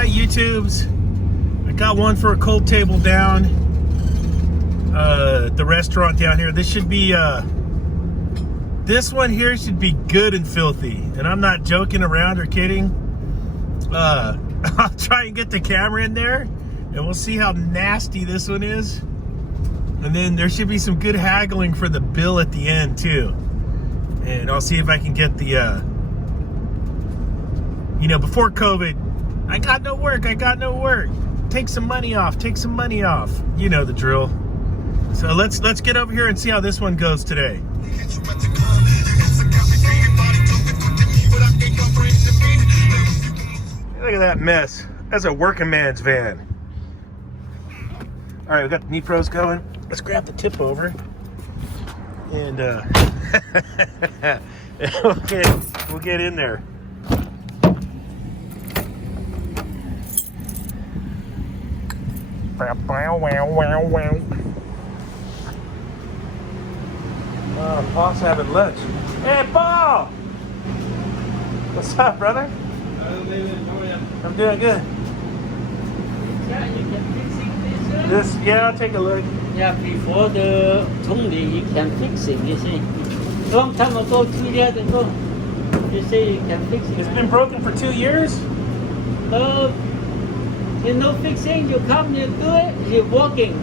Alright, YouTubes. I got one for a cold table down. The restaurant down here. This should be this one here should be good and filthy. And I'm not joking around or kidding. I'll try and get the camera in there and we'll see how nasty this one is. And then there should be some good haggling for the bill at the end too. And I'll see if I can get the you know, before COVID, I got no work. Take some money off. You know the drill. So let's get over here and see how this one goes today. Look at that mess. That's a working man's van. All right, we got the knee pros going. Let's grab the tip over. And we'll get in there. Paul's having lunch. Hey, Paul! What's up, brother? I'm doing good. Yeah, you can fix this. Yeah, I'll take a look. Yeah, before the Tony, you can fix it, you see. Long time ago, 2 years ago, you say you can fix it. It's been broken for 2 years? You know, fixing, you come, you do it, you're walking.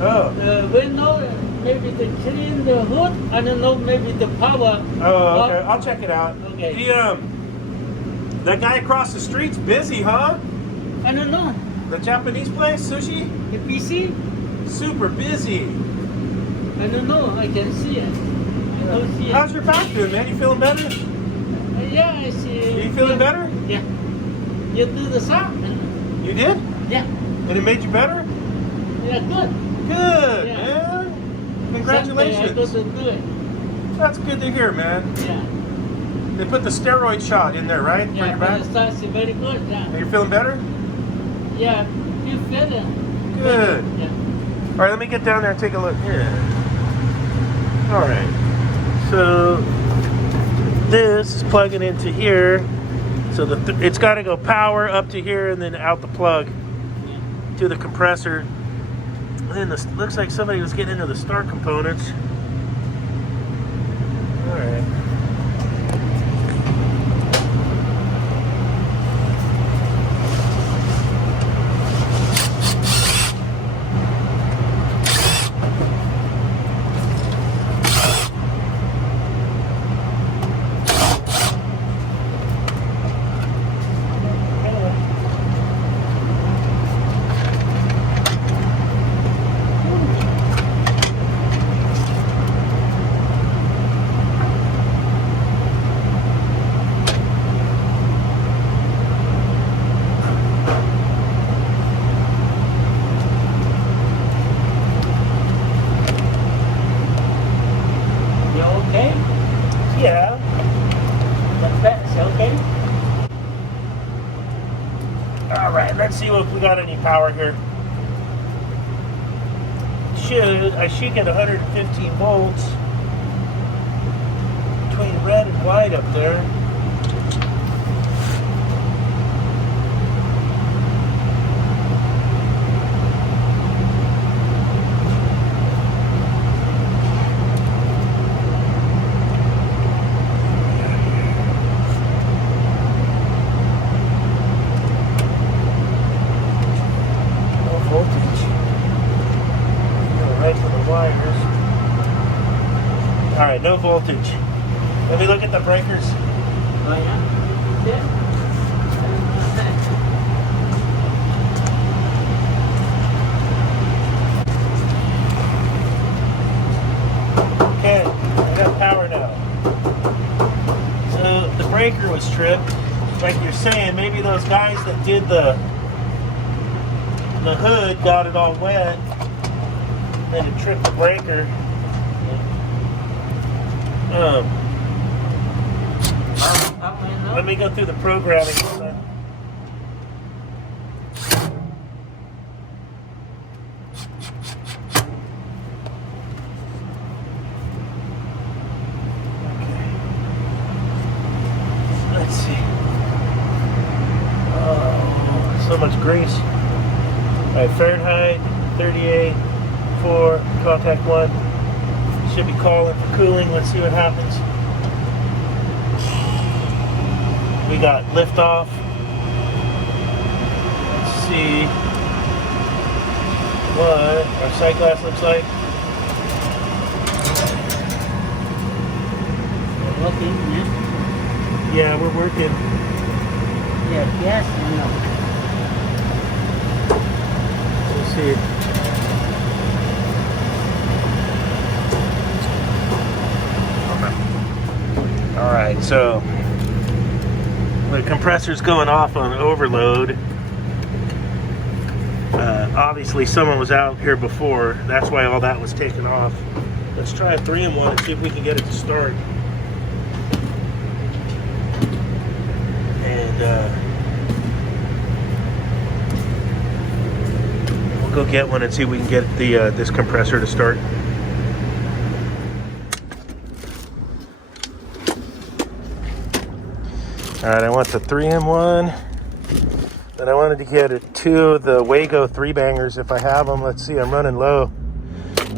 Oh. We know maybe the clean the hood, I don't know, maybe the power. Oh, okay. I'll check it out. Okay. That guy across the street's busy, huh? I don't know. The Japanese place, sushi? H.V.A.C? Super busy. I don't know, I can see it. I don't see it. How's your back doing, man? You feeling better? Yeah, I see. Are you feeling better? Yeah. You do the sound? You did? Yeah. And it made you better? Yeah, good. Good, Yeah. man. Congratulations. I go to do it. That's good to hear, man. Yeah. They put the steroid shot in there, right? For Yeah, your but back? it starts very good. Yeah. Are you feeling better? Yeah, feel better. Good. Yeah. All right, let me get down there and take a look. Yeah. All right. So this is plugging into here. So it's got to go power up to here and then out the plug to the compressor. And then this looks like somebody was getting into the start components. All right. Yeah. That's okay. All right, let's see if we got any power here. I should get 115 volts between red and white up there. All right, no voltage. Let me look at the breakers. Oh, yeah? Yeah. Okay, I got power now. So the breaker was tripped. Like you're saying, maybe those guys that did the hood got it all wet. Then it tripped the breaker. Let me go through the programming. Let's see. So so much grease. Alright, Fahrenheit 38, 4, contact 1. Should be calling for cooling. Let's see what happens. We got liftoff. Let's see what our sight glass looks like. We're working, yeah? Yeah, we're working. Yeah, gas or no? We'll see. All right, so the compressor's going off on overload. Obviously, someone was out here before. That's why all that was taken off. Let's try a 3-in-1 and see if we can get it to start. And we'll go get one and see if we can get the this compressor to start. All right, I want the 3-in-1. Then I wanted to get 2 of the H.V.A.C 3-bangers if I have them. Let's see, I'm running low.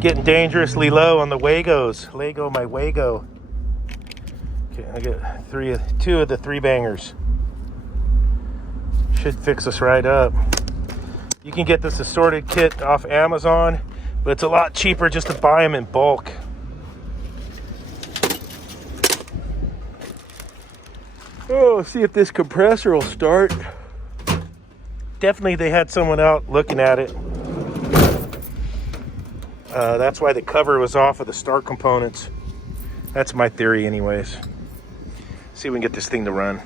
Getting dangerously low on the H.V.A.C's. Lego my H.V.A.C. Okay, I get 2 of the 3-bangers. Should fix us right up. You can get this assorted kit off Amazon, but it's a lot cheaper just to buy them in bulk. Oh, see if this compressor will start. Definitely they had someone out looking at it. That's why the cover was off of the start components. That's my theory anyways. See if we can get this thing to run.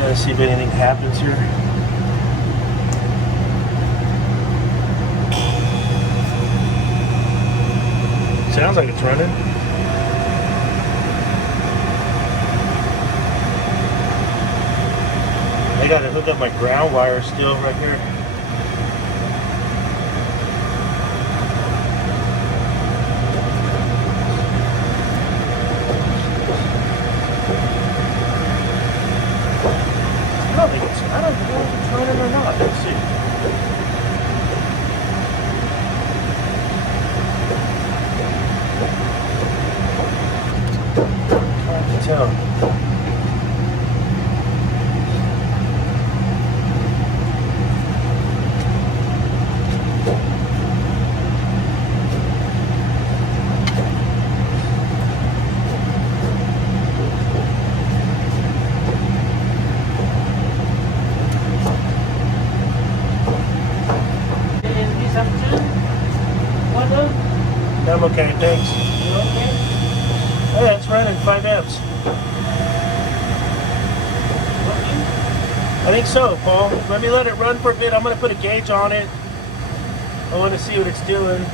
Let's see if anything happens here. Sounds like it's running. I gotta hook up my ground wire still right here. I don't know if it's running or not. Let's see. Hard to tell. I'm okay, thanks. You okay? Oh yeah, it's running 5 amps. I think so, Paul. Let me let it run for a bit. I'm going to put a gauge on it. I want to see what it's doing.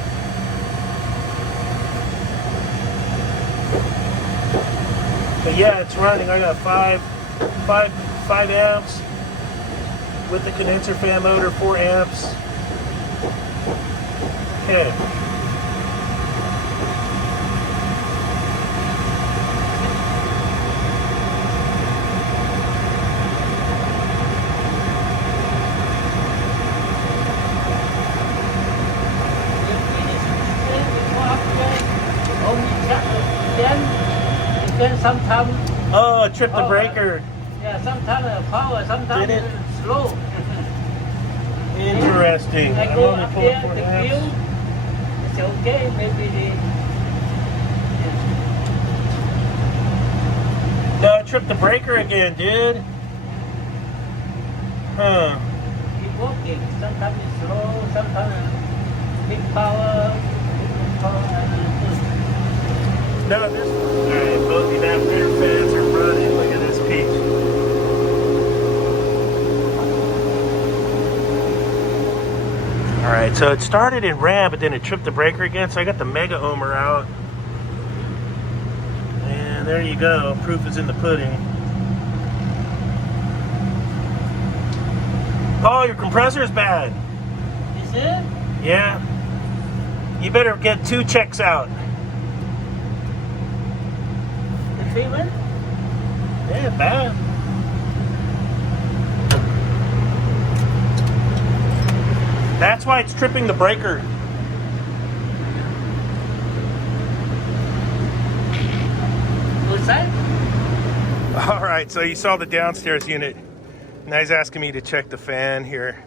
But yeah, it's running. I got 5 amps with the condenser fan motor, 4 amps. Okay. Then sometimes Oh, it tripped the breaker. yeah, sometimes power, sometimes Did it? slow. Interesting. I I'm go only up pulling there, 4 the amps. view. It's okay, maybe No, it tripped the breaker again, dude. Huh. keep working. Sometimes it's slow, sometimes big power. No, this. Alright, both the evaporator fans are running. Look at this peach. Alright, so it started in RAM, but then it tripped the breaker again, so I got the mega ohmer out. And there you go. Proof is in the pudding. Oh, your compressor is bad. Is it? Yeah. You better get 2 checks out. The treatment? Yeah, bad. That's why it's tripping the breaker. What's that? All right, so you saw the downstairs unit. Now he's asking me to check the fan here.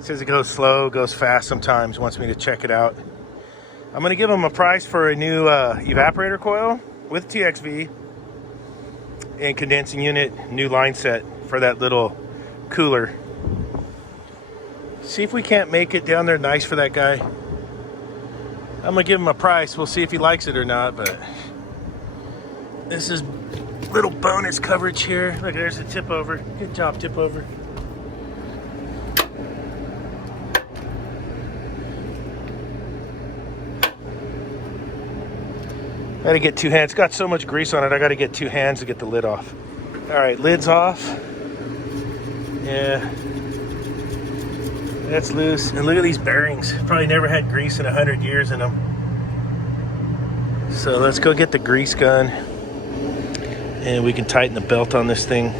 Says it goes slow, goes fast sometimes, wants me to check it out. I'm gonna give him a price for a new evaporator coil with TXV and condensing unit, new line set for that little cooler. See if we can't make it down there nice for that guy. I'm gonna give him a price. We'll see if he likes it or not, but this is little bonus coverage here. Look, there's the tip over. Good job, tip over. I gotta get 2 hands. It's got so much grease on it, I gotta get 2 hands to get the lid off. All right, lid's off. Yeah. That's loose. And look at these bearings. Probably never had grease in 100 years in them. So let's go get the grease gun and we can tighten the belt on this thing.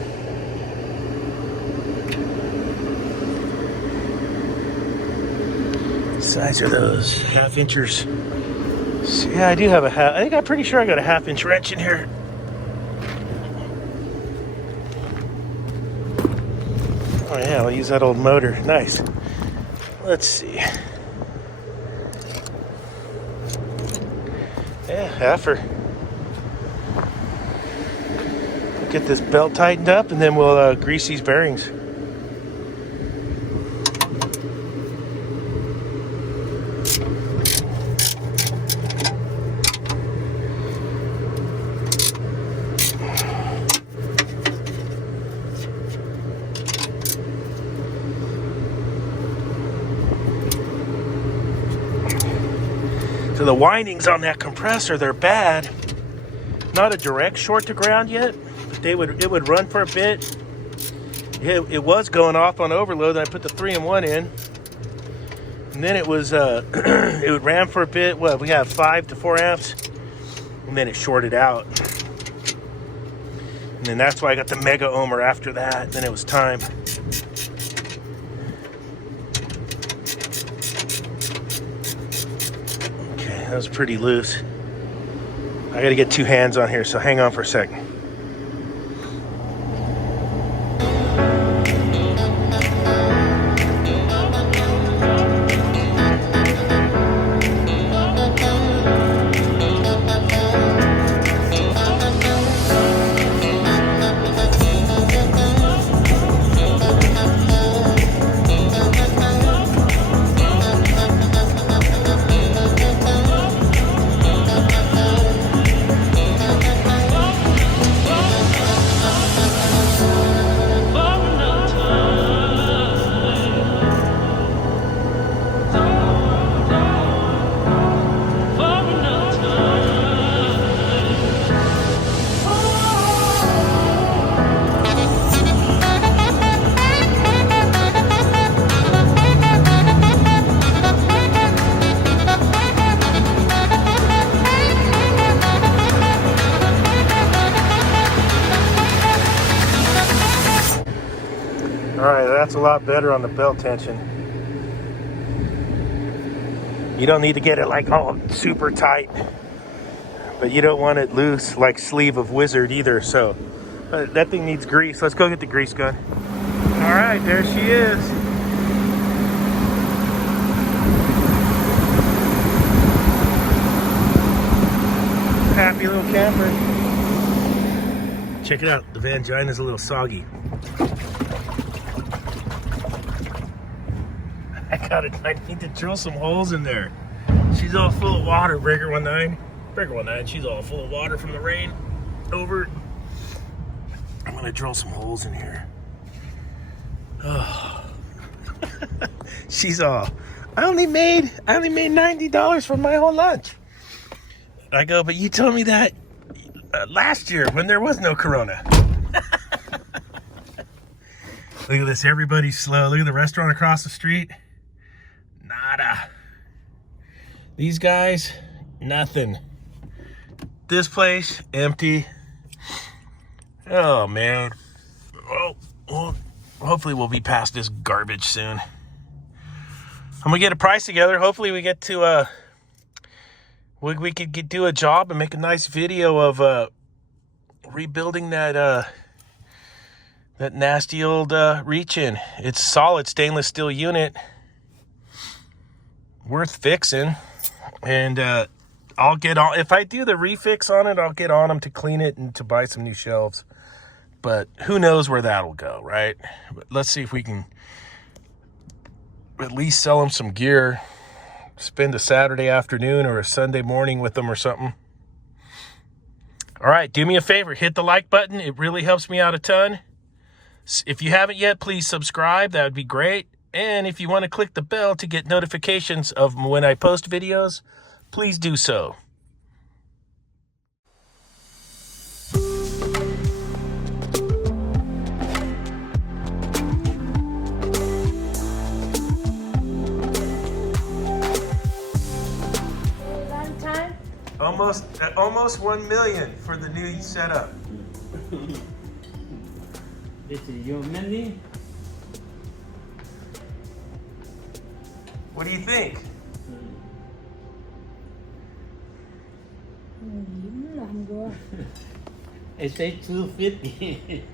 What size are those? 1/2 inchers. So, yeah, I do have a half. I think I'm pretty sure I got a 1/2 inch wrench in here. Oh yeah, I'll use that old motor. Nice. Let's see. Yeah, halfer. Get this belt tightened up and then we'll grease these bearings. So the windings on that compressor, they're bad. Not a direct short to ground yet, but it would run for a bit. It was going off on overload, and I put the 3-in-1 in. And then it was it would ram for a bit. Well, we have 5 to 4 amps, and then it shorted out. And then that's why I got the mega ohmer after that. Then it was time. That was pretty loose. I gotta get 2 hands on here, so hang on for a second. that's a lot better on the belt tension. You don't need to get it like all super tight, but you don't want it loose like sleeve of Wizard either. So that thing needs grease. Let's go get the grease gun. All right, there she is. Happy little camper. Check it out. The Vangina's a little soggy. I need to drill some holes in there. She's all full of water. Breaker 19. Breaker 19. She's all full of water from the rain. Over. I'm gonna drill some holes in here. Oh. She's all. I only made $90 from my whole lunch. I go, but you told me that last year when there was no Corona. Look at this. Everybody's slow. Look at the restaurant across the street. Nada. These guys, nothing. This place, empty. Oh, man. Well, hopefully we'll be past this garbage soon. I'm going to get a price together. Hopefully we get to, we could do a job and make a nice video of rebuilding that nasty old reach-in. It's solid stainless steel unit. Worth fixing. And I'll get on, if I do the refix on it, I'll get on them to clean it and to buy some new shelves. But who knows where that'll go, right? But let's see if we can at least sell them some gear. Spend a Saturday afternoon or a Sunday morning with them or something. All right, do me a favor. Hit the like button. It really helps me out a ton. If you haven't yet, please subscribe. That would be great. And if you want to click the bell to get notifications of when I post videos, please do so. Almost 1 million for the new setup. This is your money. What do you think? I say 250.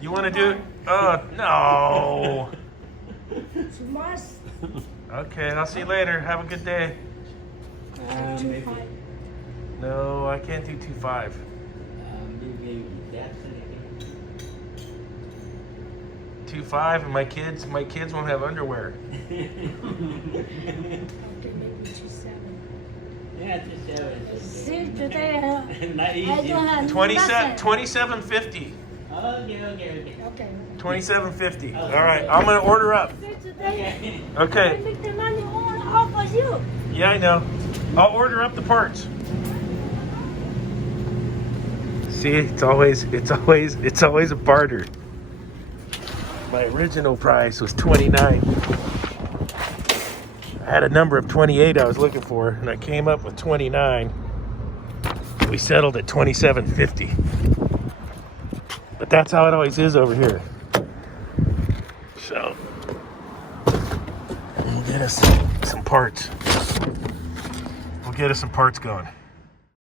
You want to do it? Oh, no. Okay, I'll see you later. Have a good day. Maybe. No, I can't do 2.5. Maybe that's 2.5, and my kids won't have underwear. Okay, maybe 2.7. Yeah, 2.7. See, today Not I easy. don't have 27.50. Okay. Okay. 27.50. All right, I'm gonna order up. See, today Okay. I make the money all for you. Yeah, I know. I'll order up the parts. See, it's always a barter. My original price was $29. I had a number of 28 I was looking for, and I came up with 29. We settled at 27.50. But that's how it always is over here. So, we'll get us some parts. We'll get us some parts going.